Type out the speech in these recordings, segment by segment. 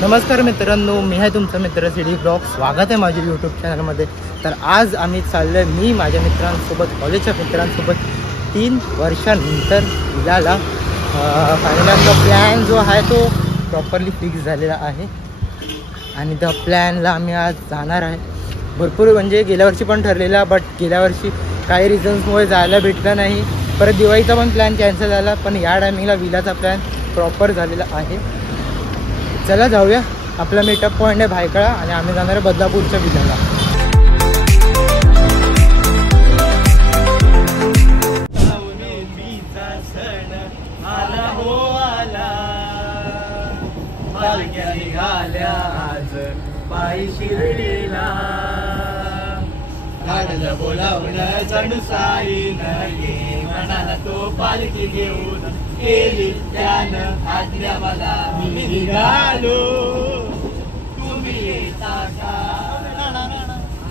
नमस्कार मित्रांनो, मी आहे तुमचा मित्र सिडी ब्लॉग. स्वागत आहे माझ्या यूट्यूब चॅनलमध्ये. तर आज आम्ही चाललो आहे मी माझ्या मित्रांसोबत, कॉलेजच्या मित्रांसोबत 3 वर्षानंतर विलाला. फायनली आमचा प्लॅन जो आहे तो प्रॉपरली फिक्स झालेला आहे आणि त्या प्लॅनला आम्ही आज जाणार आहे. भरपूर म्हणजे गेल्या वर्षी पण ठरलेला, बट गेल्या वर्षी काही रिझन्समुळे जायला भेटलं नाही. परत दिवाळीचा पण प्लॅन कॅन्सल झाला, पण या टायमिंगला विलाचा प्लॅन प्रॉपर झालेला आहे. चला जाऊया. आपला मीटअप पॉईंट आहे भायखळा आणि आम्ही जाणार आहे बदलापूरच्या विलाला. बोलावलं चढसाईन ये म्हणाला तो पालखी घेऊन केली त्यानं आज्ञा मला मी निघालो. तुम्ही येता का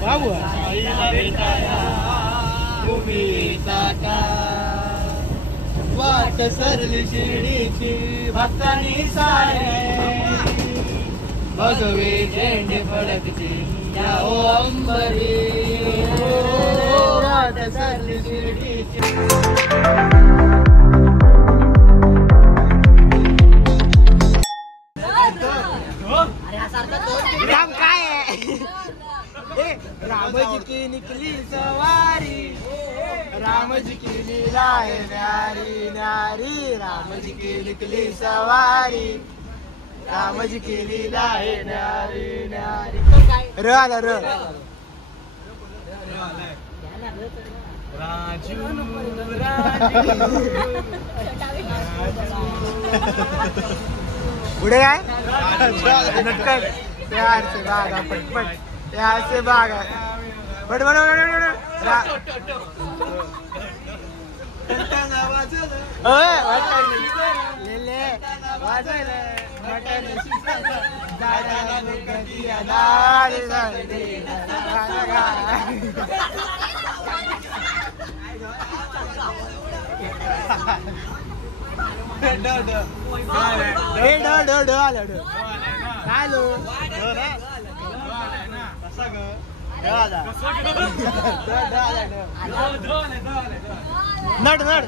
साईला भेटाया, तुम्ही येता का. वाट सरली शिर्डीची भक्तांनी सारे, भगवे झेंडे फडकचे या ओ अंबरी. वाट सरली शिर्डीची. रामजी की निकली सवारी, रामजी की लीला है न्यारी न्यारी. रामजी की निकली सवारी, रामजी की लीला है न्यारी न्यारी. र आला र. राजू पुढे काय नटकट प्यार से भागा पटपट, प्यार से भागा बड बड नड नड.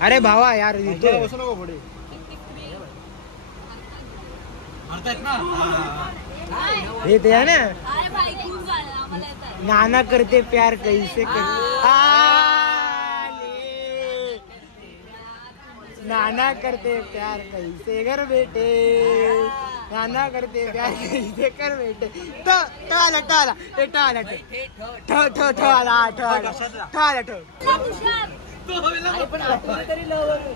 अरे भावा यार बसू नको पुढे. हे ते आहे ना, नाना करते प्यार कैसे नाना करते प्यार कैसे कर बेटे, नाना करते प्यार कैसे कर बेटे. टाला टाला ते टाला ठ ठ ठ आला ठाला ठ.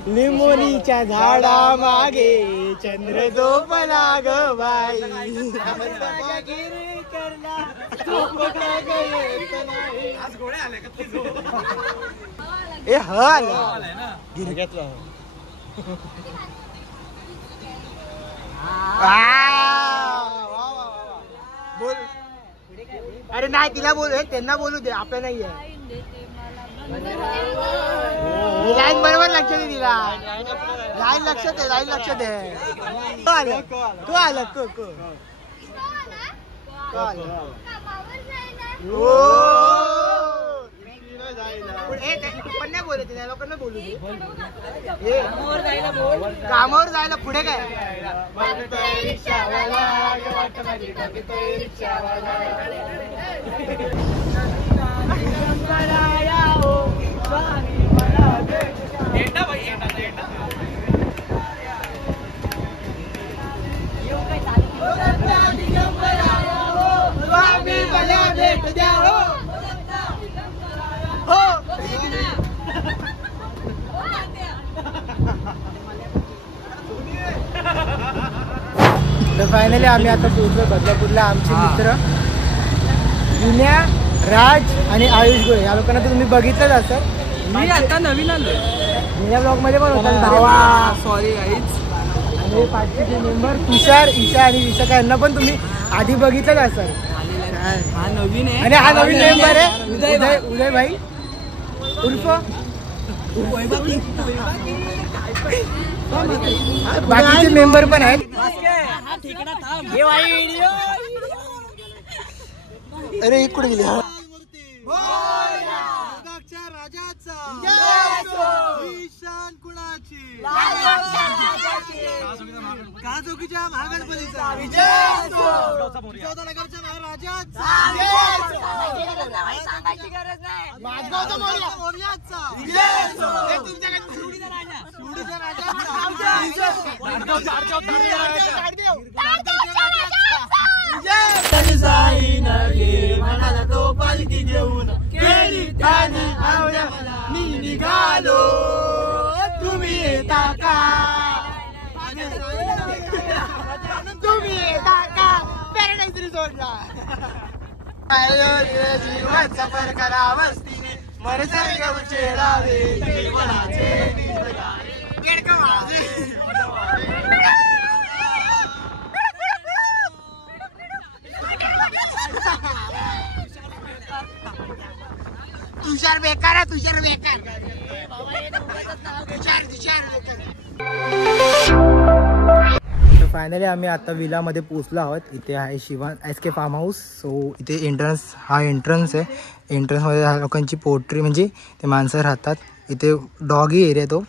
लिंबोनीच्या झाडा मागे चंद्र झोपला ग बाई. ए हल गिरग्यातला. बोल. अरे नाही तिला बोल, त्यांना बोलू दे, आपल्या नाही आहे. लाईन बरोबर लक्षात दे तिला. लाईन लक्षात आहे, लाईन लक्षात आहे. तू आलं तू आलं पण नाही बोलत त्या लोकांना बोलू दे. कामावर जायला पुढे काय. तर फायनली आम्ही आता पोहोचलो बदलापूरला. आमचे मित्र विन्या, राज आणि आयुष गोळे या लोकांना तर तुम्ही बघितलंच असेल. मी आता नवीन आलोय. जुन्या ब्लॉग मध्ये पण होता भावा. Sorry guys. आणि पाचशे मेंबर तुषार, ईशा आणि विशाखा यांना पण तुम्ही आधी बघितलंच असेल. हा नवीन आहे आणि हा नवीन मेंबर आहे उदय भाई. उर्फ बाकीचे मेंबर पण आहेत. अरे इकडे गेली काजोगीच्या महागणपतीचा नगरच्या महाराजाचा सांगायची गरज नाही. म्हणाला तो पालखी घेऊन केली त्याने मी निघालो तुम्ही येता का तुम्ही येता का पॅराडाईज रिसॉर्टला जीवन सफर करा वस्तीने मरसर घेऊन चेहरावे जीवनाचे तुषार बेकार आहे तुषार बेकार फायनली आम्ही आता विलामध्ये पोहोचलो आहोत. इथे आहे Shivan SK farm house. So इथे एंट्रन्स हा एंट्रन्स आहे. एंट्रन्समध्ये ह्या लोकांची पोल्ट्री म्हणजे ते माणसं राहतात. इथे डॉगी एरिया तो.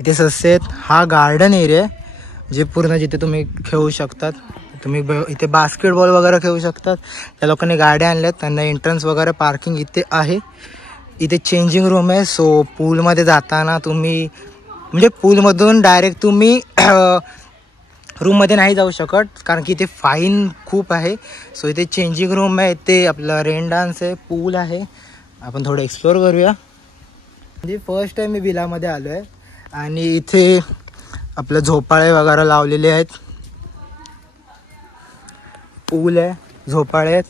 इथे सस्ये आहेत. हा गार्डन एरिया आहे जे पूर्ण जिथे तुम्ही खेळू शकतात. तुम्ही इथे बास्केटबॉल वगैरे खेळू शकतात. त्या लोकांनी गाड्या आणल्यात त्यांना एंट्रन्स वगैरे पार्किंग इथे आहे. इथे चेंजिंग रूम आहे. सो पूलमध्ये जाताना तुम्ही म्हणजे पूलमधून डायरेक्ट तुम्ही रूममध्ये नाही जाऊ शकत कारण की इथे फाईन खूप आहे. सो इथे चेंजिंग रूम आहे. इथे आपलं रेन डान्स आहे. पूल आहे. आपण थोडं एक्सप्लोअर करूया. म्हणजे फर्स्ट टाईम मी विलामध्ये आलो आहे आणि इथे आपलं झोपाळे वगैरे लावलेले आहेत. पूल आहे झोपाळे आहेत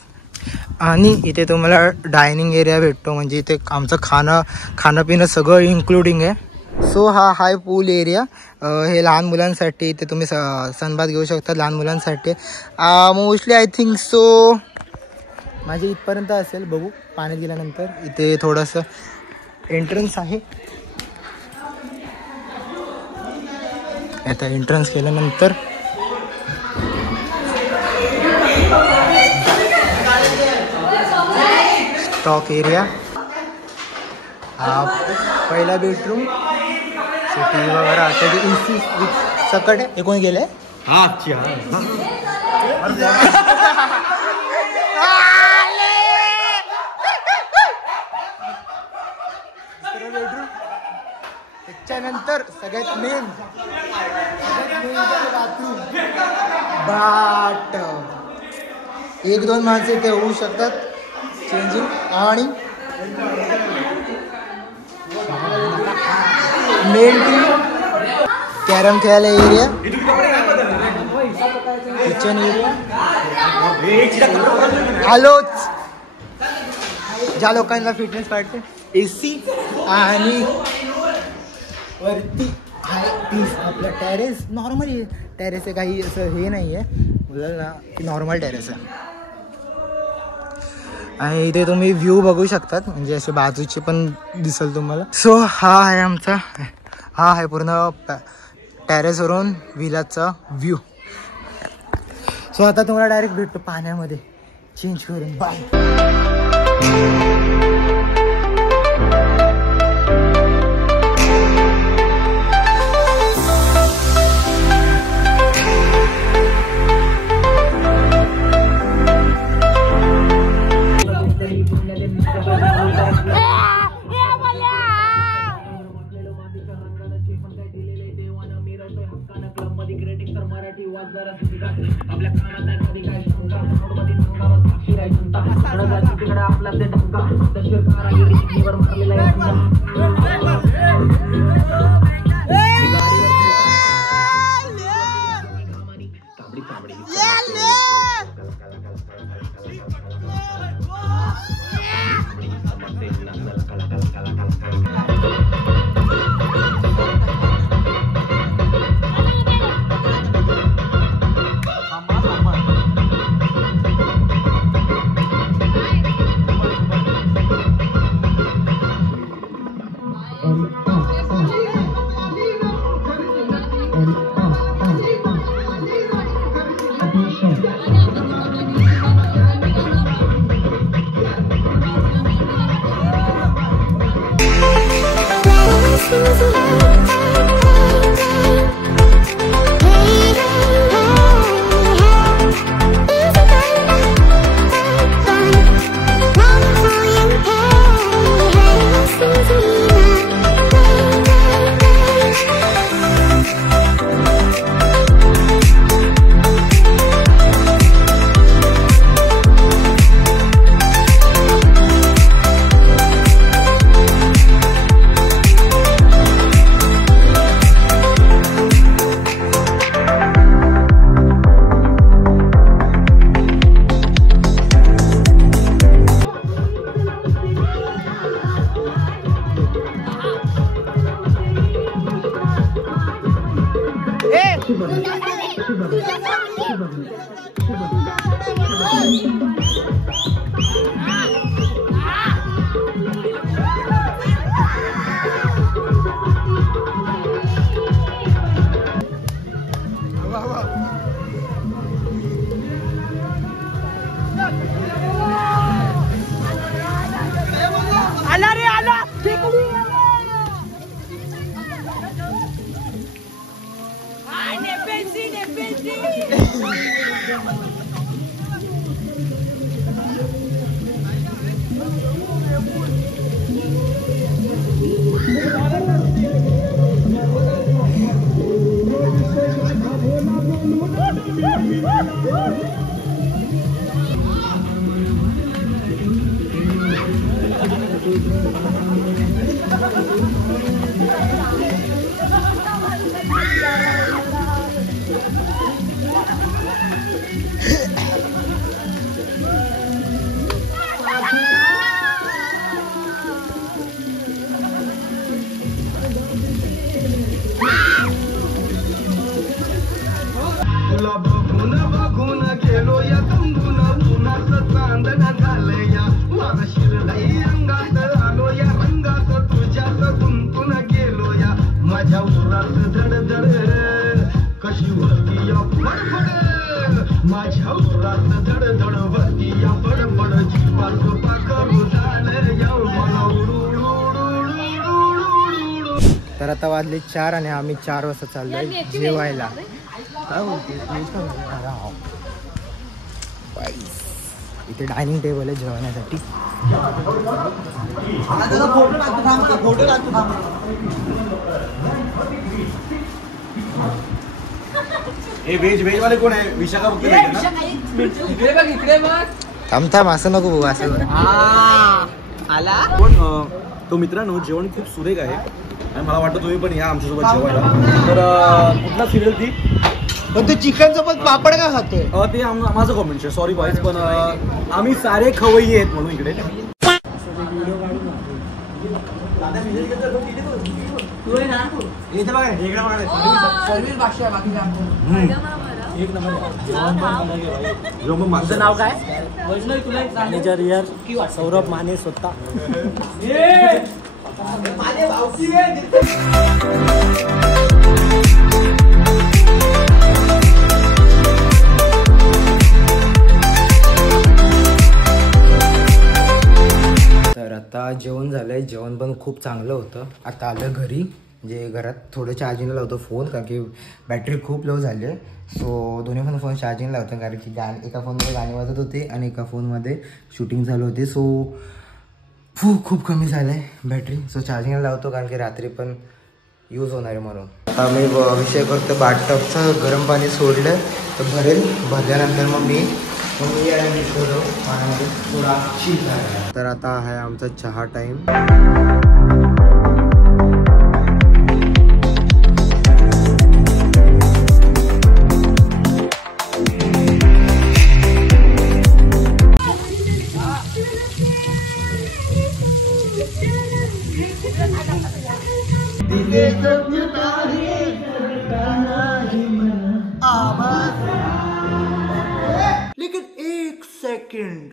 आणि इथे तुम्हाला डायनिंग एरिया भेटतो. म्हणजे इथे आमचं खाणं पिणं सगळं इन्क्लुडिंग आहे. सो हा हाय पूल एरिया. हे लहान मुलांसाठी इथे तुम्ही सनबाथ घेऊ शकता लहान मुलांसाठी. मोस्टली आय थिंक सो माझे इथपर्यंत असेल बघू पाण्यात गेल्यानंतर. इथे थोडंसं एंट्रन्स आहे. आता एंट्रन्स केल्यानंतर स्टॉक एरिया. हा पहिला बेडरूम. सिटी वगैरे आता AC सकट आहे. कोण गेले बेडरूम. त्याच्यानंतर सगळ्यात मेन बाथरूम. बाट 1-2 माणसं इथे होऊ शकतात चेंजिंग. आणि मेन टीव्ही कॅरम खेळायला एरिया. Kitchen area. आलोच ज्या लोकांना फिटनेस पाहिजे AC आणि वरती आपलं टेरेस. नॉर्मल टेरेस आहे काही असं हे नाही आहे बोलायला की नॉर्मल टेरेस आहे. आणि इथे तुम्ही व्ह्यू बघू शकतात म्हणजे असे बाजूचे पण दिसेल तुम्हाला. सो हा आहे आमचा हा आहे पूर्ण टेरेसवरून विलाचा व्ह्यू. सो आता तुम्हाला डायरेक्ट भेटतो पाण्यामध्ये चेंज करून. बाय. आला रे आला बघून गेलो या तंबून उन्हाचं चांदण झालं या वारा शिरलाई अंगात आलो या रंगात तुझ्यात गुंतून गेलो या माझ्या उरात धडधड कशी वरती या फडफड माझ्या उरात धडधड वरती या फडफड जीवाचं पाखरू झालं या मला तर आता वाजले 4 आणि आम्ही 4 वाजता चाललोय जेवायला. काय बोलते इथे डायनिंग टेबल आहे जेवण्यासाठी. व्हेज वाले कोण आहे? विशाखा थांब असं नको बघू असं आला पण तो मित्रांनो जेवण खूप सुरेख आहे आणि मला वाटतं तुम्ही पण या आमच्यासोबत जेवायला. तर कुठला सिरियल ती पण तू चिकन सोबत पापड का खातोय? ते माझं कॉमेंट आहे, सॉरी बॉईज, पण आम्ही सारे खवय्ये आहेत म्हणून इकडे. माझं नाव काय? मॅनेजर यार सौरभ माने स्वतः. तर आता जेवण झालंय, जेवण पण खूप चांगलं होतं. आता आलं घरी, म्हणजे घरात थोडं चार्जिंगला लावतो फोन, कारण की बॅटरी खूप लो झाली आहे. सो दोन्ही पण फोन चार्जिंग लावतो, कारण की एका फोनमध्ये गाणी वाजत होते आणि एका फोनमध्ये शूटिंग चालू होते. सो खूप कमी झालं आहे बॅटरी. सो चार्जिंगला लावतो, कारण की रात्री पण यूज होणार आहे म्हणून. आता मी विषय करतो बाथटबचं. गरम पाणी सोडलं तर भरल्यानंतर मग मी याला मिसळतो पाण्यामध्ये थोडा चिल झाला. तर आता आहे आमचा चहा टाईम. लेकिन 1 सेकंड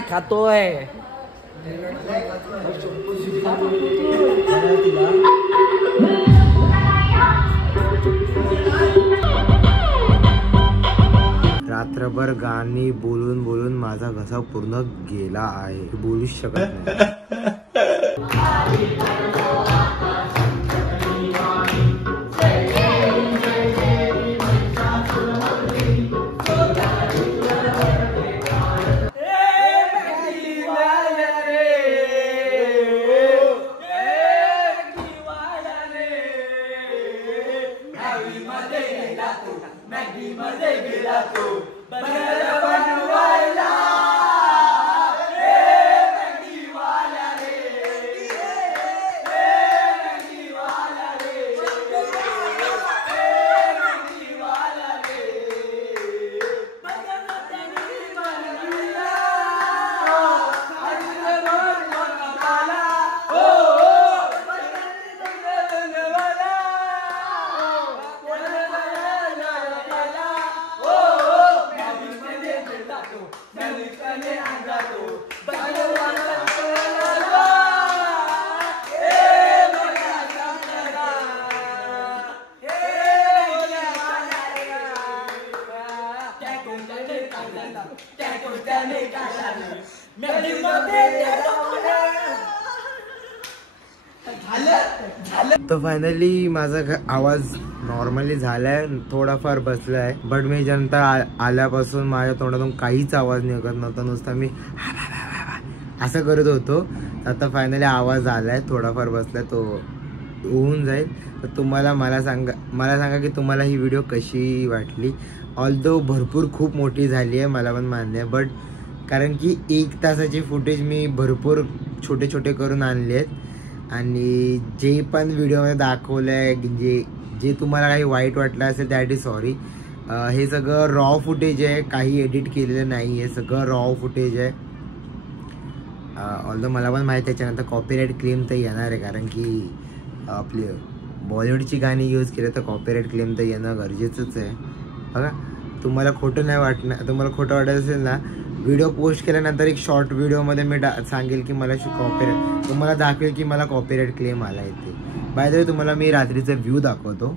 काय खातोय? रात्रभर गाणी बोलून बोलून माझा घसा पूर्ण गेला आहे, बोलूच शकत नाही. तर फायनली माझा आवाज नॉर्मली झालाय, थोडाफार बसलाय, बट मी जनता आल्यापासून माझ्या तोंडातून काहीच आवाज निघत नव्हता, नुसता मी असं करत होतो. आता फायनली आवाज आलाय, थोडाफार बसलाय, तो होऊन जाईल. तर मला सांगा की तुम्हाला ही व्हिडिओ कशी वाटली. ऑल्दो भरपूर खूप मोठी झाली आहे, मला पण मान्य आहे, बट कारण की 1 तासाची फुटेज मी भरपूर छोटे छोटे करून आणले आहेत. आणि जे पण व्हिडिओमध्ये दाखवलं आहे, जे तुम्हाला काही वाईट वाटलं असेल त्यासाठी सॉरी. हे सगळं रॉ फुटेज आहे, काही एडिट केलेलं नाही आहे, सगळं रॉ फुटेज आहे. ऑल्दो मला पण माहिती आहे त्याच्यानंतर कॉपीराईट क्लेम तर येणार आहे, कारण की आपली बॉलिवूडची गाणी यूज केली तर कॉपीराईट क्लेम तर येणं गरजेचंच आहे. बघा, तुम्हाला खोटं नाही वाटणार, तुम्हाला खोटं वाटत असेल ना, व्हिडिओ पोस्ट केल्यानंतर एक शॉर्ट व्हिडिओमध्ये मी सांगेल की मला कॉपीराईट, तुम्हाला दाखवेल की मला कॉपीराईट क्लेम आला आहे ते. बाय द वे तुम्हाला मी रात्रीचा व्ह्यू दाखवतो.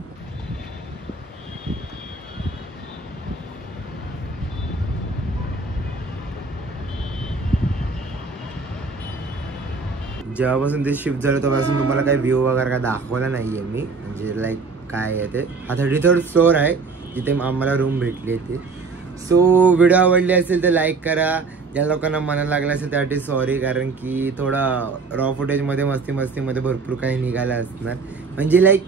जेव्हापासून ते शिफ्ट झालं तेव्हापासून तुम्हाला काही व्ह्यू वगैरे काय दाखवला नाही आहे मी, म्हणजे लाईक काय आहे ते. हा 33rd फ्लोअर आहे जिथे आम्हाला रूम भेटली आहे ते. सो व्हिडिओ आवडली असेल तर लाईक करा. ज्या लोकांना मनाला लागलं असेल त्यासाठी सॉरी, कारण की थोडा रॉ फुटेजमध्ये मस्तीमध्ये भरपूर काही निघालं असणार, म्हणजे लाईक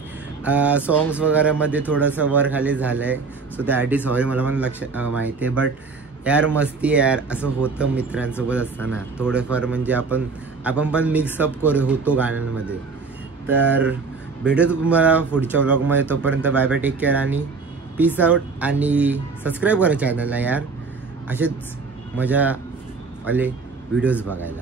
सॉंग्स वगैरेमध्ये थोडंसं वर खाली झालं आहे. सो त्यासाठी सॉरी, मला पण माहिती आहे. बट यार मस्ती यार, असं होतं मित्रांसोबत असताना थोडंफार, म्हणजे आपण पण मिक्सअप होतो गाण्यांमध्ये. तर भेटू तुम्हाला पुढच्या व्लॉगमध्ये. तोपर्यंत बाय बाय, टेक केअर आणि पीस आउट. आणि सबस्क्राईब करा चॅनलला यार, असेच मजा वाले व्हिडिओज बघायला.